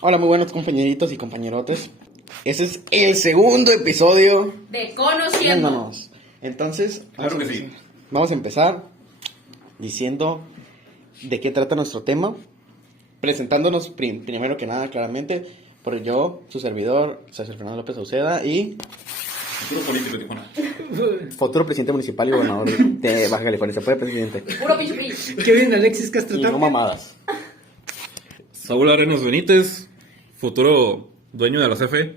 Hola, muy buenos compañeritos y compañerotes. Ese es el segundo episodio De Conociendo. viéndonos. Entonces, Claro que sí. Vamos a empezar diciendo de qué trata nuestro tema. Presentándonos primero que nada, claramente, por yo, su servidor, César Fernando López Sauceda y Futuro político de Tijuana. futuro presidente municipal y gobernador de Baja California. ¿Se puede, presidente? Puro pinche PRI. ¿Qué viene Alexis Castro Y no Tapia? mamadas. Saúl Arenas Benítez, futuro dueño de la CFE.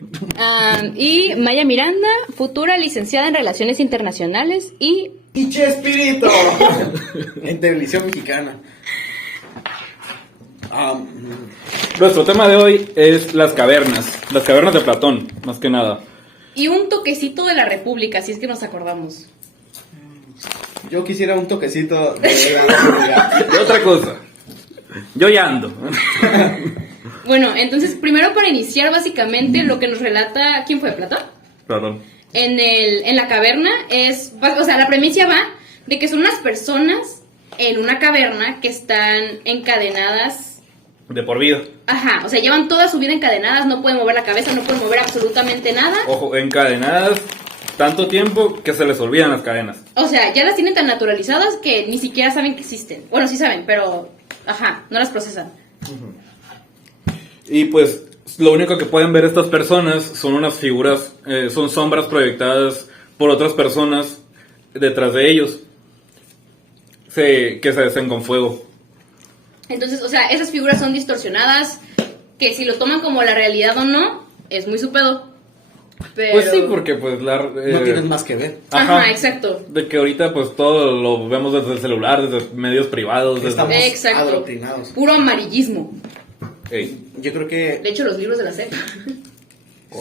Y Maya Miranda, futura licenciada en Relaciones Internacionales y... ¡Y Chespirito! En televisión mexicana. Nuestro tema de hoy es las cavernas de Platón, más que nada. Y un toquecito de la República, si es que nos acordamos. Yo quisiera un toquecito de... Y otra cosa, yo ya ando. Bueno, entonces, primero para iniciar, básicamente, lo que nos relata... ¿Quién fue? ¿Platón? Perdón. En la caverna es... O sea, la premisa va de que son unas personas en una caverna que están encadenadas... De por vida. Ajá, o sea, llevan toda su vida encadenadas, no pueden mover la cabeza, no pueden mover absolutamente nada. Ojo, encadenadas tanto tiempo que se les olvidan las cadenas. O sea, ya las tienen tan naturalizadas que ni siquiera saben que existen. Bueno, sí saben, pero... Ajá, no las procesan. Y pues lo único que pueden ver estas personas son unas figuras, son sombras proyectadas por otras personas detrás de ellos, que se deseen con fuego. Entonces, o sea, esas figuras son distorsionadas, que si lo toman como la realidad o no, es muy su pedo. Pero... Pues sí, porque pues No tienes más que ver. Ajá, exacto. De que ahorita pues todo lo vemos desde el celular, desde medios privados, desde... Estamos Exacto. adoctrinados. Puro amarillismo. Ey. Yo creo que De hecho, los libros de la SEP.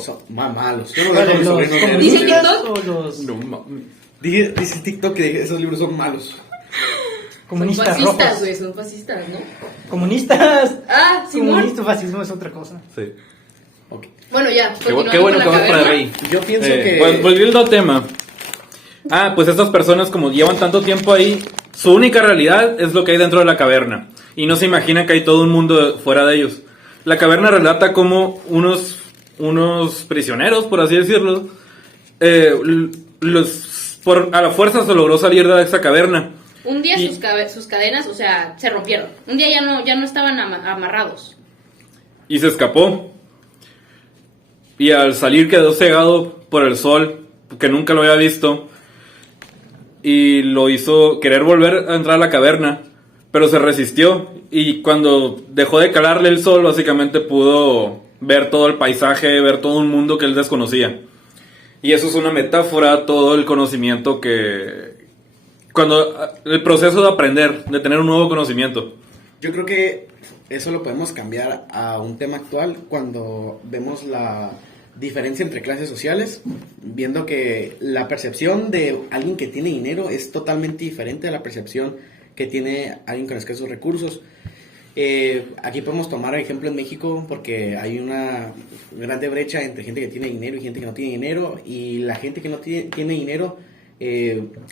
son más malos. Yo no veo a mis ¿Los sobrinos leer. ¿Dice comunistas TikTok? o los No mames. Dice TikTok que esos libros son malos. Son comunistas fascistas, rojos? güey, son fascistas, ¿no? Comunistas. Ah, Simón. Comunismo, fascismo es otra cosa. Sí. Ok. Bueno, ya, Qué bueno continuando que con la vamos para caverna. ahí. Yo pienso que... Pues, volviendo al tema. Pues estas personas, como llevan tanto tiempo ahí, su única realidad es lo que hay dentro de la caverna. Y no se imaginan que hay todo un mundo fuera de ellos. La caverna relata como unos prisioneros, por así decirlo, a la fuerza se logró salir de esa caverna. Un día Y- sus cadenas, o sea, se rompieron. Un día ya no estaban amarrados. Y se escapó. Y al salir quedó cegado por el sol, que nunca lo había visto. Y lo hizo querer volver a entrar a la caverna, pero se resistió. Y cuando dejó de calarle el sol, básicamente pudo ver todo el paisaje, ver todo un mundo que él desconocía. Y eso es una metáfora a todo el conocimiento el proceso de aprender, de tener un nuevo conocimiento. Yo creo que eso lo podemos cambiar a un tema actual cuando vemos la diferencia entre clases sociales, viendo que la percepción de alguien que tiene dinero es totalmente diferente a la percepción que tiene alguien con escasos recursos. Aquí podemos tomar ejemplo en México porque hay una grande brecha entre gente que tiene dinero y gente que no tiene dinero, y la gente que no tiene dinero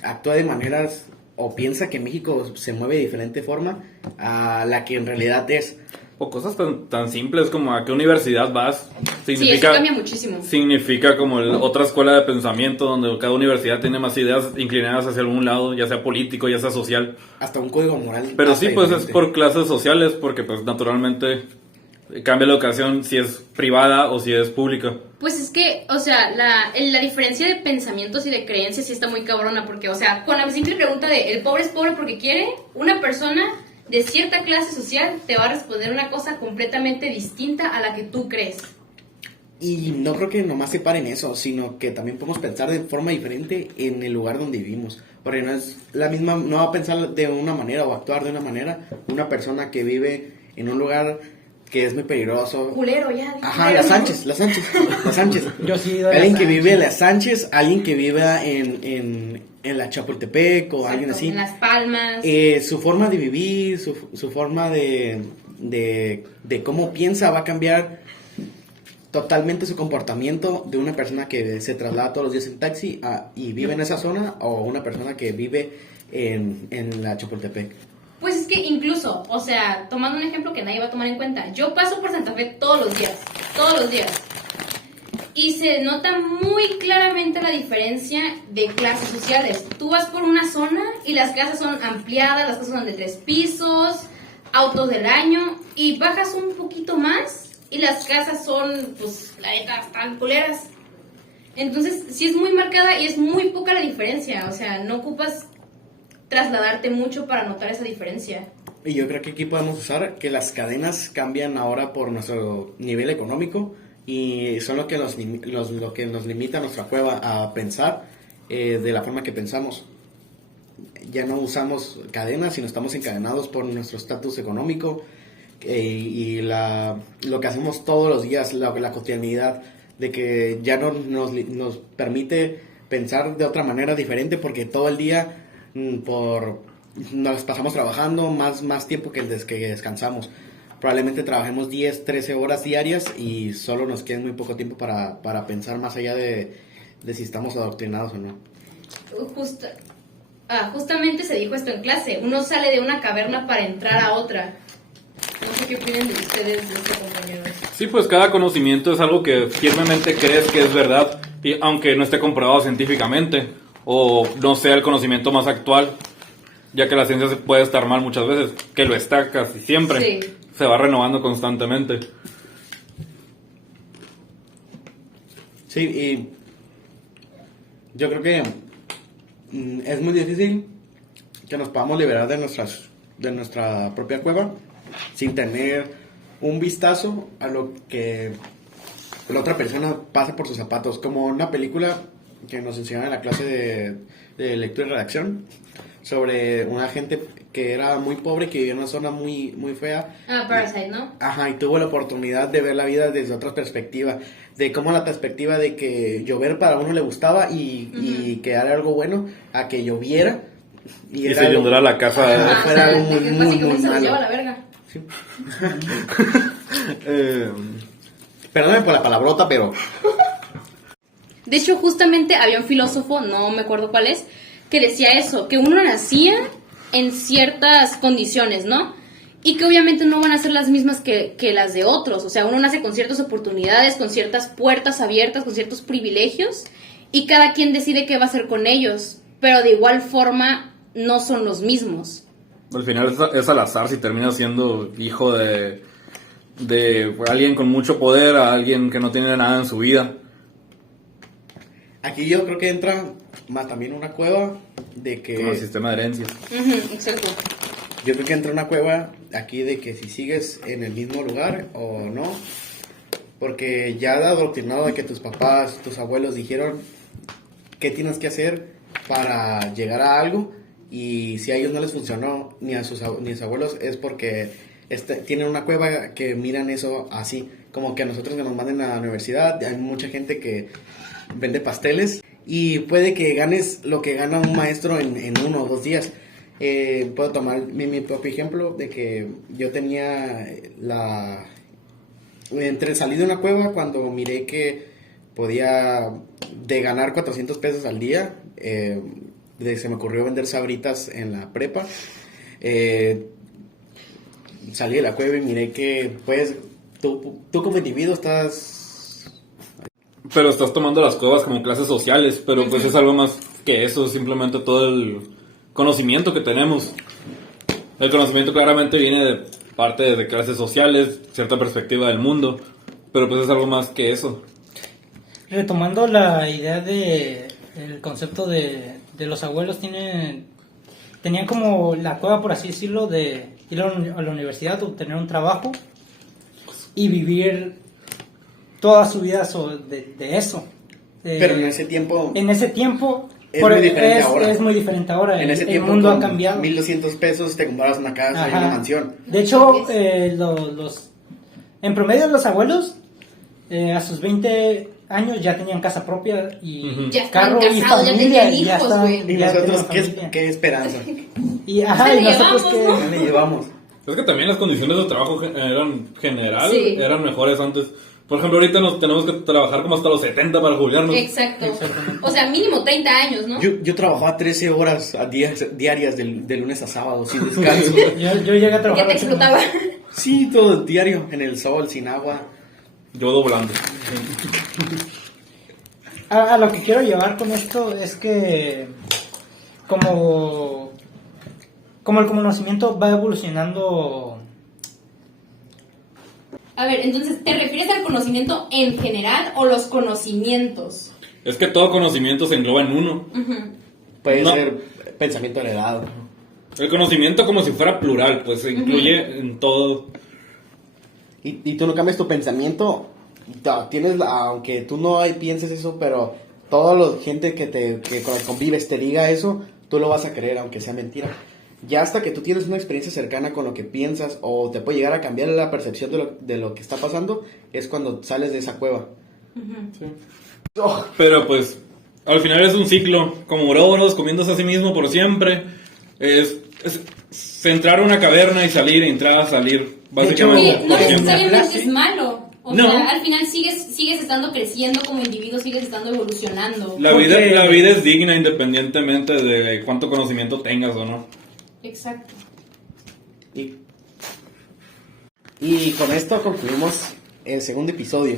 actúa de maneras o piensa que México se mueve de diferente forma a la que en realidad es. O cosas tan simples como a qué universidad vas. Sí, eso cambia muchísimo. Significa como otra escuela de pensamiento donde cada universidad tiene más ideas inclinadas hacia algún lado, ya sea político, ya sea social. Hasta un código moral. Pero hasta sí, pues es diferente. por clases sociales, porque pues naturalmente cambia la educación si es privada o si es pública. Pues es que, o sea, la diferencia de pensamientos y de creencias sí está muy cabrona, porque, o sea, con la simple pregunta de ¿el pobre es pobre porque quiere? Una persona de cierta clase social te va a responder una cosa completamente distinta a la que tú crees. Y no creo que nomás se pare en eso, sino que también podemos pensar de forma diferente en el lugar donde vivimos. Porque no es la misma, no va a pensar de una manera o actuar de una manera una persona que vive en un lugar que es muy peligroso. Culero, ya. Ajá, culero. las Sánchez. Yo sí he ido a Alguien las que vive en Sánchez. las Sánchez, alguien que vive en la Chapultepec o alguien así. En Las Palmas. Su forma de vivir, su forma de cómo piensa va a cambiar totalmente su comportamiento de una persona que se traslada todos los días en taxi y vive en esa zona, o una persona que vive en la Chapultepec. Pues que incluso, o sea, tomando un ejemplo que nadie va a tomar en cuenta, yo paso por Santa Fe todos los días. Y se nota muy claramente la diferencia de clases sociales. Tú vas por una zona y las casas son ampliadas, las casas son de 3 pisos, autos del año, y bajas un poquito más y las casas son, pues, la neta, están culeras. Entonces, sí es muy marcada y es muy poca la diferencia. O sea, no ocupas trasladarte mucho para notar esa diferencia. Y yo creo que aquí podemos usar que las cadenas cambian ahora por nuestro nivel económico y son lo que nos limita a nuestra cueva a pensar de la forma que pensamos. Ya no usamos cadenas, sino estamos encadenados por nuestro estatus económico y lo que hacemos todos los días, la cotidianidad, de que ya no nos permite pensar de otra manera diferente porque todo el día nos pasamos trabajando más tiempo que el que descansamos. Probablemente trabajemos 10, 13 horas diarias y solo nos queda muy poco tiempo para pensar más allá de si estamos adoctrinados o no. Justamente se dijo esto en clase. Uno sale de una caverna para entrar a otra. No sé qué opinan de ustedes, de este compañero. Sí, pues cada conocimiento es algo que firmemente crees que es verdad, y aunque no esté comprobado científicamente, o no sea el conocimiento más actual, ya que la ciencia puede estar mal muchas veces, que lo está casi siempre. Sí. Se va renovando constantemente. Sí, y yo creo que es muy difícil que nos podamos liberar de nuestra propia cueva sin tener un vistazo a lo que la otra persona pasa por sus zapatos, como una película que nos enseñaron en la clase de lectura y redacción sobre una gente que era muy pobre, que vivía en una zona muy, muy fea. Parasite, ¿no? Ajá, y tuvo la oportunidad de ver la vida desde otra perspectiva, de cómo la perspectiva de que llover para uno le gustaba y que era algo bueno, a que lloviera Y se inundara la casa. Fuera algo muy, muy, básicamente muy se los malo. lleva a la verga. Sí. Perdóname por la palabrota, pero De hecho, justamente había un filósofo, no me acuerdo cuál es, que decía eso, que uno nacía en ciertas condiciones, ¿no? Y que obviamente no van a ser las mismas que las de otros. O sea, uno nace con ciertas oportunidades, con ciertas puertas abiertas, con ciertos privilegios, y cada quien decide qué va a hacer con ellos. Pero de igual forma, no son los mismos. Al final es al azar si terminas siendo hijo de alguien con mucho poder a alguien que no tiene nada en su vida. aquí yo creo que entra más también una cueva de que... Como el sistema de herencias. Exacto. Yo creo que entra una cueva aquí de que si sigues en el mismo lugar o no, porque ya adoctrinado de que tus papás, tus abuelos dijeron qué tienes que hacer para llegar a algo, y si a ellos no les funcionó ni a sus abuelos es porque tienen una cueva que miran eso así, como que a nosotros que nos manden a la universidad. Hay mucha gente que vende pasteles y puede que ganes lo que gana un maestro en 1 o 2 días. Puedo tomar mi propio ejemplo de que yo tenía salí de una cueva cuando miré que podía de ganar 400 pesos al día. Se me ocurrió vender sabritas en la prepa. Salí de la cueva y miré que pues tú como individuo estás... Pero estás tomando las cuevas como clases sociales, pero pues es algo más que eso, simplemente todo el conocimiento que tenemos. El conocimiento claramente viene de parte de clases sociales, cierta perspectiva del mundo, pero pues es algo más que eso. Retomando la idea el concepto de los abuelos, tenían como la cueva, por así decirlo, de ir a la universidad, obtener un trabajo y vivir toda su vida de eso. Pero en ese tiempo... Es muy diferente ahora. Es muy diferente ahora. En ese el tiempo, mundo ha con cambiado. 1,200 pesos te comprabas una casa y Ajá. una mansión. De hecho, en promedio los abuelos a sus 20 años ya tenían casa propia y Ya carro estaban y casados, ya familia. tenían hijos, güey. Y ya nosotros, tenían familia. ¿qué esperanza? Y, ajá, Se y le nosotros llevamos, que... ¿Qué le llevamos? Es que también las condiciones de trabajo Sí. eran mejores antes. Por ejemplo, ahorita nos tenemos que trabajar como hasta los 70 para jubilarnos. Exacto. O sea, mínimo 30 años, ¿no? Yo trabajaba 13 horas diarias de lunes a sábado sin descanso. Yo llegué a Que trabajar. te explotaba. Sí, todo diario, en el sol, sin agua. Yo doblando. A lo que quiero llevar con esto es que como el conocimiento va evolucionando. A ver, entonces, ¿te refieres al conocimiento en general o los conocimientos? Es que todo conocimiento se engloba en uno. Puede No. ser pensamiento heredado. El conocimiento como si fuera plural, pues se incluye en todo. Y tú no cambias tu pensamiento. Tienes, aunque tú no pienses eso, pero toda la gente que con la que convives te diga eso, tú lo vas a creer, aunque sea mentira. Ya hasta que tú tienes una experiencia cercana con lo que piensas o te puede llegar a cambiar la percepción de lo que está pasando, es cuando sales de esa cueva. Oh, Pero pues, al final es un ciclo, como Ouroboros comiéndose a sí mismo por siempre. Es entrar a una caverna y salir, entrar, salir. Básicamente. Oye, no por siempre. necesariamente es malo. O No. sea, al final sigues estando creciendo como individuo, sigues estando evolucionando. La vida es digna independientemente de cuánto conocimiento tengas o no. Exacto. y con esto concluimos el segundo episodio.